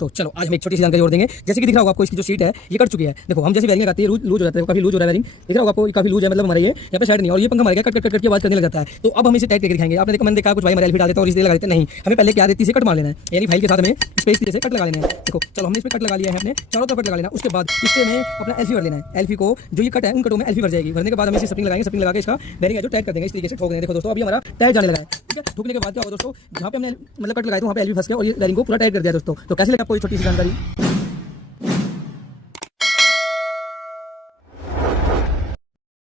तो चलो आज हम एक छोटी सी जानकारी और देंगे। जैसे कि दिख रहा होगा आपको इसकी जो सीट है ये कट चुकी है। देखो हम जैसे वायरिंग लगाते हैं लूज हो जाता है, काफी लूज हो रहा है वायरिंग। दिख रहा होगा आपको काफी लूज है, मतलब हमारे ये यहाँ पे साइड नहीं, और ये पंखा हमारे कट कट कट के आवाज करने लग जाता है। तो अब हम इसे टाइट करके दिखाएंगे। आपने देखा, मैंने देखा कुछ भाई हमारे एलफी डाल देते हैं और इसे लगा देते नहीं। हमें पहले क्या देती से कट मार लेना है, यानी फाइल के साथ हमें स्पेस तरीके से कट लगा लेना है। देखो चलो हमने इस पे कट लगा लिया है, हमने चारों तरफ कट लगा लेना। उसके बाद इससे हमें अपना एलफी भर लेना है। एलफी को जो ये कट है उन कटों में एलफी भर जाएगी। भरने के बाद हम इसे स्प्रिंग लगाएंगे, स्प्रिंग लगा के इसका बेरिंग है जो टाइट कर देंगे, इस तरीके से ठोक देंगे। देखो दोस्तों अभी हमारा टाइट जाने लगा है। ठीक है, ठोकने के बाद क्या होगा दोस्तों, जहाँ पे हमने मतलब कट लगाया था वहाँ पे एलफी फंस गया और ये बेरिंग को पूरा टाइट कर दिया दोस्तों। तो कैसे लगा आपको ये छोटी सी जानकारी।